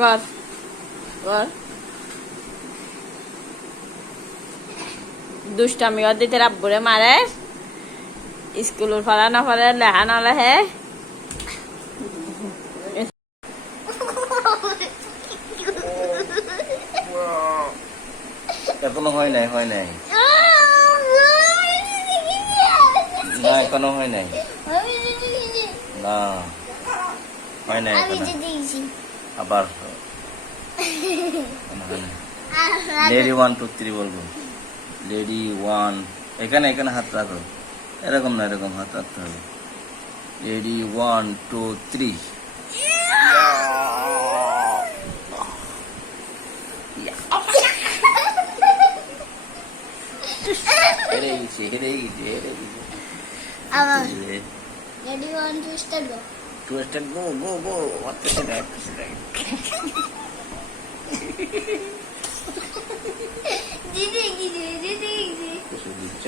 ঘর ঘর দুষ্টামি দিতে রাব্বুরে মারে স্কুলের ফলা না ফলে লেখা না লেখে এখনো হয় নাই না এখনো হয় নাই না হয় নাই আবার লেডি 1 2 3 বলবো লেডি 1 এখানে হাত রাখো এরকম না এরকম হাত রাখতে হবে লেডি 1 2 3 হেরে গেছি আবার ready 1 2 start go go what is that দিদি কিছু দিচ্ছ